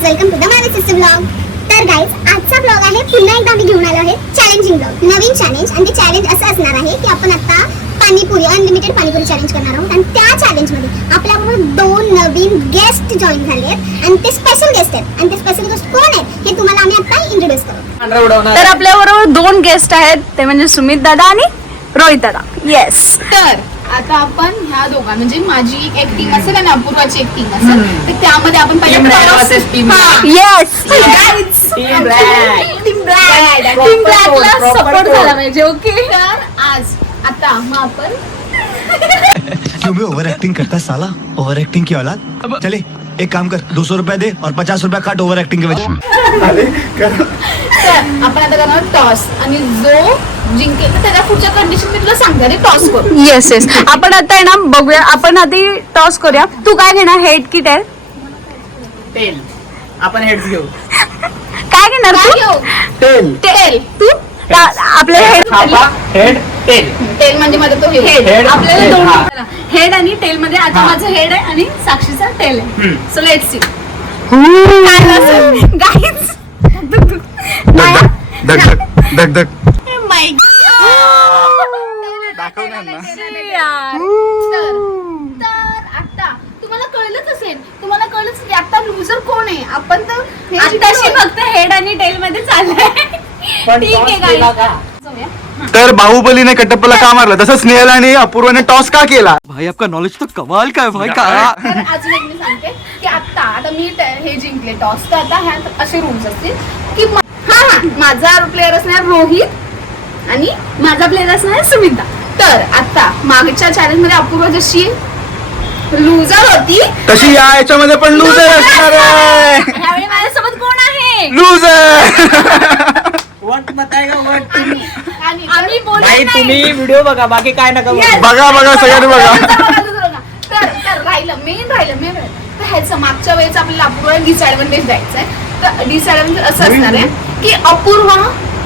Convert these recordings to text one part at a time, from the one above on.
Guys welcome to the my system blog तर guys आजचा blog आहे पुन्हा एकदा आम्ही घेऊन आलो आहे चॅलेंजिंग ब्लॉग नवीन चॅलेंज आणि ते चॅलेंज असं असणार आहे की आपण आता पाणीपुरी अनलिमिटेड पाणीपुरी चॅलेंज करणार आहोत. आणि त्या चॅलेंजमध्ये आपल्याबरोबर दोन नवीन गेस्ट जॉईन झाले आहेत. आणि ते स्पेशल गेस्ट आहेत. आणि ते स्पेशल गेस्ट कोण आहेत हे तुम्हाला आम्ही आता इंट्रोड्यूस करू. तर आपल्या बरोबर दोन गेस्ट आहेत. ते म्हणजे सुमित दादा आणि रोहित दादा येस तर आता आपण ह्या दोघां म्हणजे माझी एक टीम असेल आणि अपूर्वाची एक टीम असेल. तर त्यामध्ये आपण Team black versus team black. Yes Team black. Team black Proper support पाहिजे ओके तर आज आता मग आपण क्यों भी ओवर एक्टिंग करता है साला? ओवर एक्टिंग की औलाद चले एक काम कर दो सौ रुपया दे और पचास रुपया काट ओवर एक्टिंग के वजह तर आपण आता करणार टॉस आणि जो जिंकेल. तर त्याच्या पुढच्या कंडिशन मी तुला सांगते टॉस करू. येस येस आपण आता आहे ना बघूया. आपण आधी टॉस करूया. तू काय घेणार? हेड की टेल टेल आपण हेड्स घेऊ. काय घेणार काय तू घेऊ? टेल टेल तू? आपले हेड थापा हेड टेल टेल म्हणजे मध्ये तो हेड Head. आपल्याला दोन हा. हेड आणि टेल मध्ये आता हा. माझं हेड आहे आणि साक्षीचा टेल आहे. हम्म. सो लेट सी धक धक. धक धक. तर तर आता तुम्हाला कळलंच असेल. तुम्हाला कळलंच की आता लुझर कोण आहे? आपण तर हे आताशी जिंकलो. फक्त हेड आणि टेल मध्ये चाललंय. पण ठीक आहे toss केला guys. का? जाऊया. तर बाहुबलीने कटप्पाला का मारला? तसंच स्नेहल आणि अपूर्वाने टॉस का केला? भाई आपका नॉलेज तो कमाल का है भाई का? तर अजून एक मी सांगते की आता आता मी ट- हे जिंकले टॉस तर आता ह्यात असे रूल्स असतील की मा- हा हा. माझा प्लेअर असणार रोहित. आणि माझा प्लेअर असणार सुमिता तर आता मागच्या चॅलेंजमध्ये अपूर्व जशी लुझर होती. तशी या याच्यामध्ये पण लुझर असणार आहे. ह्यावेळी माझ्यासोबत कोण आहे? लुझर वट बताएगा वट तुम्ही? आणि आम्ही बोलत भाई नाही. तुम्ही व्हिडिओ बघा बाकी काय नका बघू. Yes. बघा बघा सगळ्यांनी बघा. तर तर राहिलं मेन राहिलं मेन राहिलं. तर ह्याचं मागच्या वेळेस आपल्याला अपूर्वा डिसएडव्हान्टेज द्यायचं आहे तर डिसएडव्हान्टेज असं असणार आहे की अपूर्वा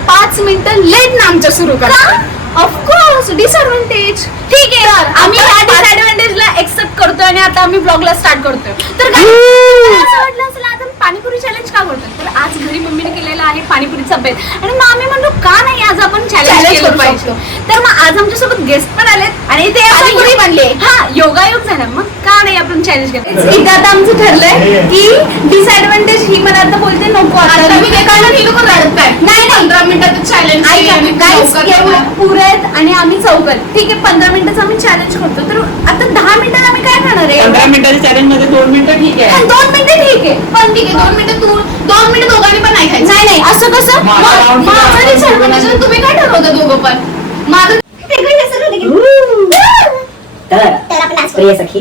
पाच मिनिटं लेट ना आमच्या सुरू करा. ऑफकोर्स डिसएडव्हान्टेज ठीक आहे. आम्ही ह्या डिसएडव्हान्टेजला एक्सेप्ट करतोय आणि आता आम्ही ब्लॉगला स्टार्ट करतोय. तर असं वाटलं असेल आम्ही पाणीपुरी चॅलेंज का करतोय आज घरी मम्मीने केलेला आहे पाणीपुरीचा बेत. आणि मग आम्ही म्हणलो का नाही आज आपण चॅलेंज Challenge केलं करू पाहिजे. तर मग आज आमच्यासोबत गेस्ट पण आलेत. आणि ते असं पाणीपुरी यो- बनले. हा योगायोग झाला. मग का नाही आपण चॅलेंज केलं? एकदा आता आमचं ठरलंय की डिसएडव्हान्टेज ही मला आता बोलते नको आता मी कारण ही लोक रडत आहे नाही, नाही. पंधरा मिनिटाचं चॅलेंज पुरे आहेत आणि आम्ही चौघत ठीक आहे पंधरा मिनिटाचं आम्ही चॅलेंज करतो. तर आता दहा मिनिटात आम्ही काय खाणार पंधरा आहे मिनिटाच्या चॅलेंजमध्ये दोन मिनिटं ठीक हा, आहे. दोन मिनिटं ठीक आहे. पण ठीक आहे दोन मिनिटं तू दोन मिनिटं दोघांनी पण नाही खायचं. नाही नाही असं कसं? माझा. म्हणजे तुम्ही काय ठरवता दोघं पण? माझं तर तर आपण आज प्रिय सखी.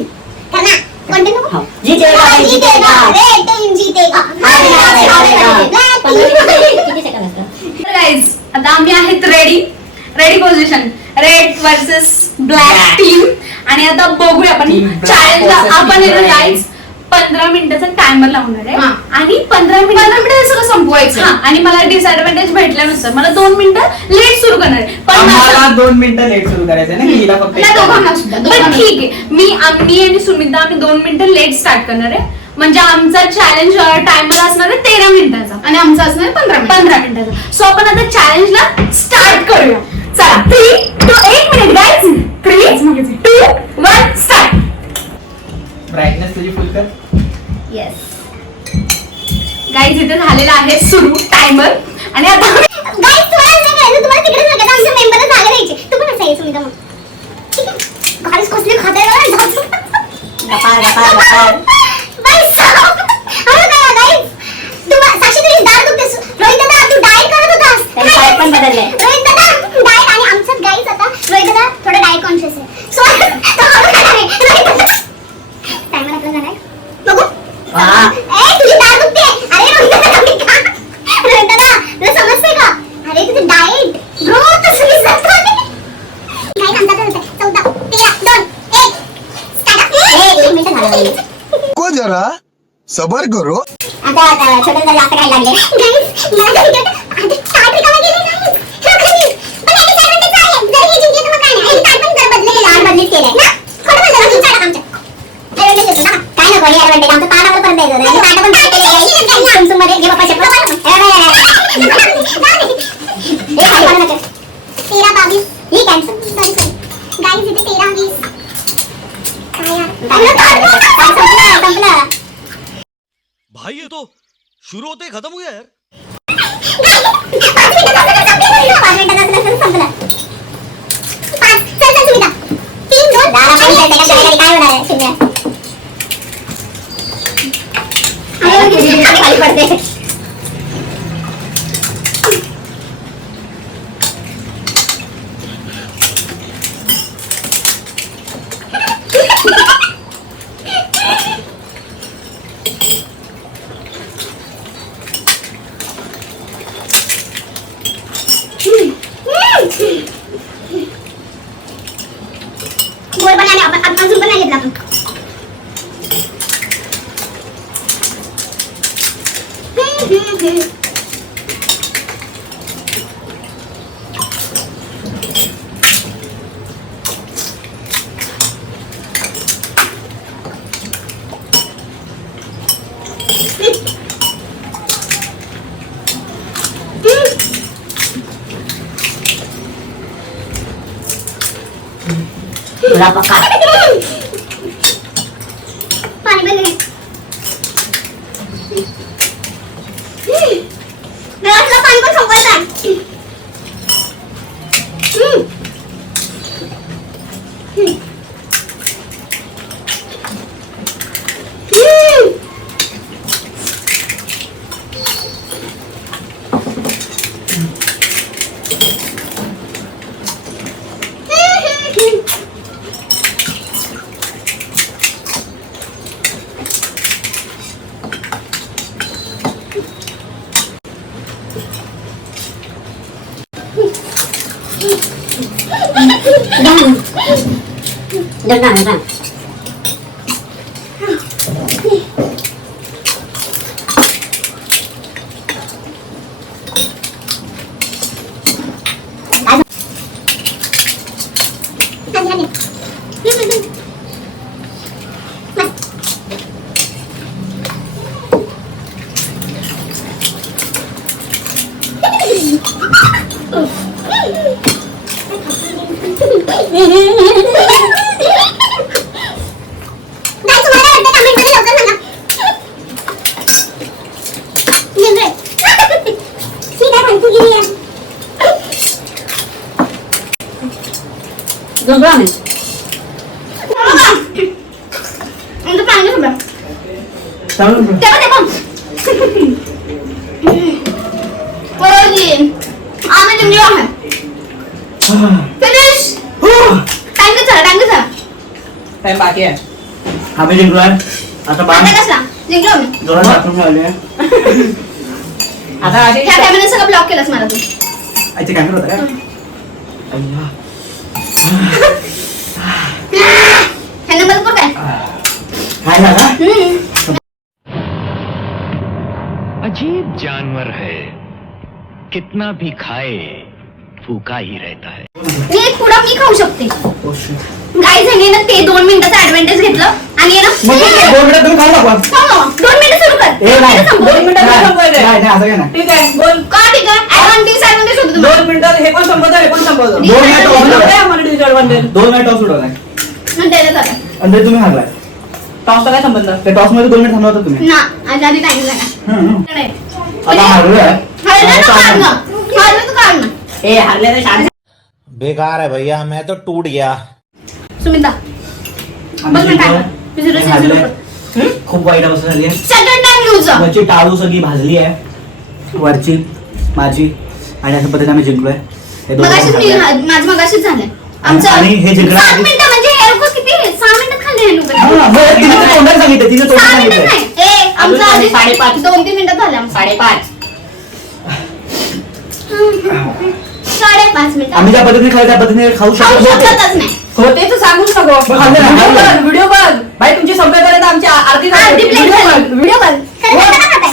करणार. हाँ, जीतेगा भाई, जीतेगा. रेड टीम जीतेगा. किती सेकंद असतात? गाईज आता आम्ही आहेत ready ready position red versus black. Team आणि आता बघूया आपण Team black चॅलेंजला versus आपण team येतो red. गाईज पंधरा मिनिटाचा टायमर लावणार आहे. हा. आणि पंधरा मिनिट पंधरा मिनिटं हे सगळं संपवायचं. हा आणि मला डिसएडव्हान्टेज भेटल्यानुसार मला दोन मिनिटं लेट सुरू करणार आहे. पण आम्हाला दोन मिनिटं लेट सुरू करायचं ना की हिला फक्त नाही, एक दोघांना सुद्धा. पण दोघांना. ठीक आहे. मी आम्ही आणि सुमिता आम्ही दोन मिनिटं लेट स्टार्ट करणार आहे. म्हणजे आमचा चॅलेंज टायमर असणार आहे तेरा मिनिटाचा. आणि आमचं असणार पंधरा मिनिट. पंधरा मिनिटाचा. सो आपण आता चॅलेंजला स्टार्ट करूया. चला. थ्री टू एक minute guys three two one start brightness तुझी फुल कर. येस गाईज इथे झालेला आहे सुरू टायमर आणि आता सबर करो आता आता लागले मला नाही खरी पण काय जिंकले काय नाही पण बदलले ना आमच्या काय म्हणते पण नाही मध्ये घे बापा शकतो एक खाली तेरा वीस काय यार भाई ये तो शुरू होते ही खत्म हो गया यार। เราปะปะปานี่เนไเดี๋ยวเราปานี่เป็นของไปน่อย Doon lang, doon lang. Ano? ano? दोन आम्ही आणि पाणी सुद्धा चालू तेव्हा ते पण परोजी आम्ही जिंकलो आहे फिनिश टाइम चला टाइम चला टाइम बाकी आहे आम्ही जिंकलोय आता बाळ आता कसला जिंकलो मी जोरात बाथरूम आले आता आधी ह्या कॅमेरा सगळं ब्लॉक केलंस मला तू आजचे कॅमेरा होता का अय्या. काय काय झाला हम्म. अजीब जानवर है। कितना भी खाए भूखा ही रहता है। मी एक पुडा मी खाऊ शकते. Oh, shit. काय झाली ना ते दोन मिनिटाचं ऍडव्हान्टेज घेतलं. आणि आहे मग ना ठीक आहे, दोन मिनिटं तुम्ही खाऊ नका दोन मिनिटं सुरू कर ए नाही संपव. दोन मिनिटं नाही नाही, नाही, असं काय नाही ठीक आहे बोल का ठीक आहे दोन मिनिटात हे पण संपवतो हे पण संपवतो दोन मिनिटं? दोन मिनिट टॉस त्याच्यात आलं. आणि तुम्ही हारलाय टॉसचा काय संबंध त्या टॉस मध्ये दोन मिनिट तुम्ही ना आज आधी टाइम. आता हारलोय हरलं तू तू काढणं ए हारले तर शांत बेकार है भैया मैं तो टूट गया सुमिता आम्ही बघ ना जिंकलो. खूप वाईट अवस्था झाली आहे. सेकंड टाइम लूज वरची टाळू सगळी भाजली आहे. वरची माझी. आणि अशा पद्धतीने आम्ही जिंकलोय. माझं मगाशीच झालंय. आमचं आणि हे मिनिटं म्हणजे सांगितलं तिने मिनिटं सांगितलं नाही. साडेपाच. दोन तीन मिनिटं झाले साडेपाच. साडेपाच मिनिटं. आम्ही ज्या पद्धतीने खाल्लं त्या पद्धतीने खाऊ खाऊ शकत नव्हतो. होते तर सांगूच नको व्हिडिओ. बघ व्हिडिओ बघ भाई तुमची संपेपर्यंत आमची आरती आरती झाली plate व्हिडिओ. बघ व्हिडिओ बघ?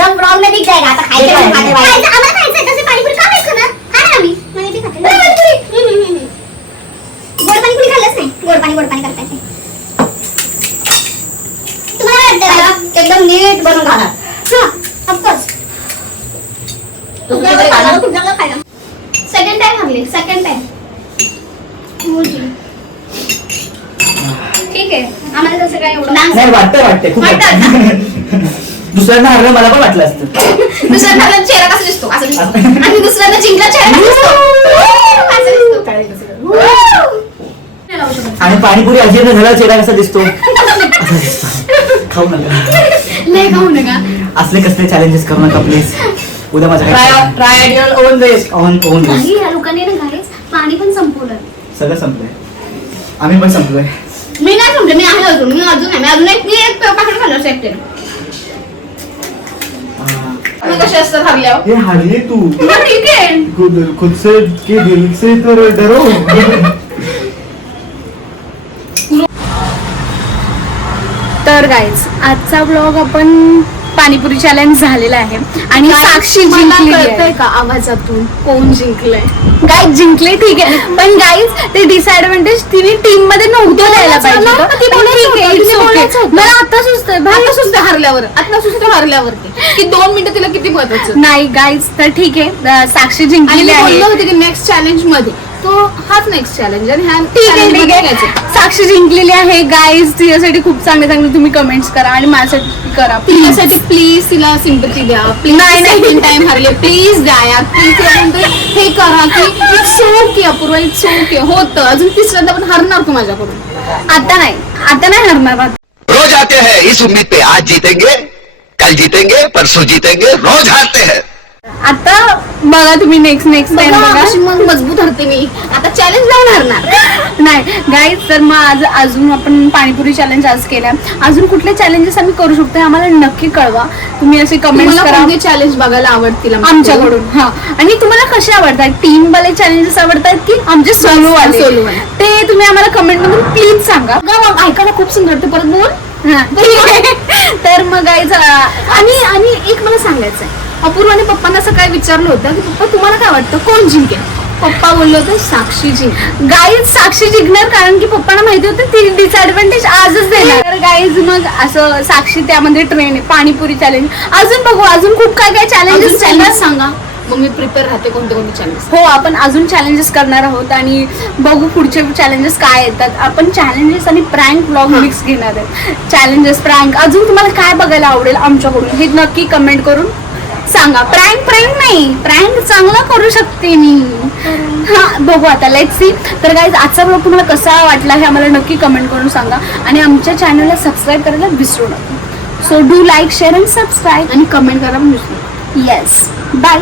सब ब्लॉग में दिख जाएगा आता खायचं काय? नाही खाते बाई. खायचं, आम्हाला खायचं तसे पाणीपुरी का नाही खाणार खाणार आम्ही मग मी बी खाते. बरं, पाणीपुरी. हम्म, हम्म, हम्म. गोड पाणीपुरी खाल्लंच नाही गोड पाणी गोड पाणी करताय ते. तुम्हाला काय वाटतं का? एकदम नीट बनवून खाणार हा, of course. तुमच्याकडे खाणार सेकंड टाइम हरले सेकंड टाइम ठीक आहे आम्हाला तसं काय एवढं नाही वाटतंय वाटतंय खूप वाटतं वाटतंय. दुसऱ्यांदा हरलं मला पण वाटलं असतं. दुसऱ्यांदा आपला चेहरा कसा दिसतो? असं दिसतो. आणि दुसऱ्यांदा जिंकला चेहरा कसा दिसतो? असं दिसतो. काय कसं नाही लावू शकत. आणि पाणीपुरी अजिर्ण झाला चेहरा कसा दिसतो? असा दिसतो. खाऊ नका. नाही खाऊ नका. असले कसले चॅलेंजेस करू नका प्लीज उद्या माझ्या ओन ऑन ओन काही या लोकांनी ना पाणी पण संपवलं. सगळं संपलंय. आम्ही पण संपलोय. मी नाही समजले मी आहे अजून. मी अजून आहे. मी अजून एक मी एक पाकिट खाल्लं मी कसे असतात हरल्यावर? ये हारली तू. मग ठीक आहे. खुद खुद से के दिल से तो डरो. तर गाईज आजचा ब्लॉग आपण पाणीपुरी चॅलेंज झालेला आहे. आणि साक्षी जिंकली का आवाजातून कोण जिंकलंय? गाईज जिंकले ठीक आहे. पण गाईज ते डिसएडव्हान्टेज तिने टीममध्ये नव्हतं द्यायला पाहिजे. मला आता सुचतंय आता सुद्धा हरल्यावर आता सुद्धा हरल्यावरती की दोन मिनिटं तिला किती महत्वाचं? नाही गाईज तर ठीक आहे. साक्षी बोललो होते की नेक्स्ट चॅलेंजमध्ये तो हाच नेक्स्ट चॅलेंज आणि ह्या ठीक आहे ठीक आहे. साक्षी जिंकलेली आहे. गाईज तिच्यासाठी खूप चांगले चांगले तुम्ही कमेंट्स करा आणि माझ्यासाठी करा. प्लीज तिच्यासाठी प्लीज तिला सिंपती द्या. प्लीज नाही, नाही. सेकंड टाइम हरले. प्लीज द्या यार. प्लीज तिला कोणतरी हे करा की it's okay Apurva it's okay होतं. अजून तिसऱ्यांदा पण हरणार तू माझ्याकडून. आता नाही. आता नाही हरणार आता रोज आते हैं इस उम्मीद पे. आज जीतेंगे कल जीतेंगे परसों जीतेंगे. रोज हारते हैं. आता बघा तुम्ही नेक्स्ट नेक्स्ट टाइम बघा, अशी मग मजबूत हरते मी. आता चॅलेंज लावून हरणार नाही गाईज तर मग आज अजून आपण पाणीपुरी चॅलेंज आज केल्या. अजून कुठले चॅलेंजेस आम्ही करू शकतो हे आम्हाला नक्की कळवा. तुम्ही असे कमेंट करा. चॅलेंज बघायला आवडतील आमच्याकडून? हा. आणि तुम्हाला कसे आवडतात? टीम वाले चॅलेंजेस आवडतात की आमचे सोलो वाले. ते तुम्ही आम्हाला कमेंट मधून प्लीज सांगा. ऐकायला खूप सुंदर ते परत बोल. हा. तर मग गाईज आणि आणि एक मला सांगायचं आहे अपूर्वाने पप्पांना सकाळी विचारलं होतं की पप्पा तुम्हाला काय वाटतं? कोण जिंकेल? पप्पा बोलले होते साक्षी जिंकेल गाईज साक्षी जिंकणार कारण की पप्पांना माहिती होतं ती डिसएडव्हान्टेज आजच देणार. तर गाईज मग असं साक्षी त्यामध्ये ट्रेन आहे पाणीपुरी चॅलेंज अजून बघू अजून खूप काय काय चॅलेंजेस चॅलेंज सांगा. मग मी प्रिपेअर राहते कोणते कोणते चॅलेंज हो आपण अजून चॅलेंजेस करणार आहोत आणि बघू पुढचे चॅलेंजेस काय येतात. आपण चॅलेंजेस आणि प्रँक ब्लॉग मिक्स घेणार आहेत. चॅलेंजेस प्रँक अजून तुम्हाला काय बघायला आवडेल आमच्याकडून हे नक्की कमेंट करून. सांगा. प्रँक प्रँक नाही. प्रँक चांगला करू शकते मी. हा बघू आता. लेट सी तर गाईज आजचा ब्लॉग तुम्हाला कसा वाटला हे आम्हाला नक्की कमेंट करून सांगा. आणि आमच्या चॅनलला सबस्क्राईब करायला विसरू नका. So do like share and subscribe आणि कमेंट करा पण विसरू नका. Yes bye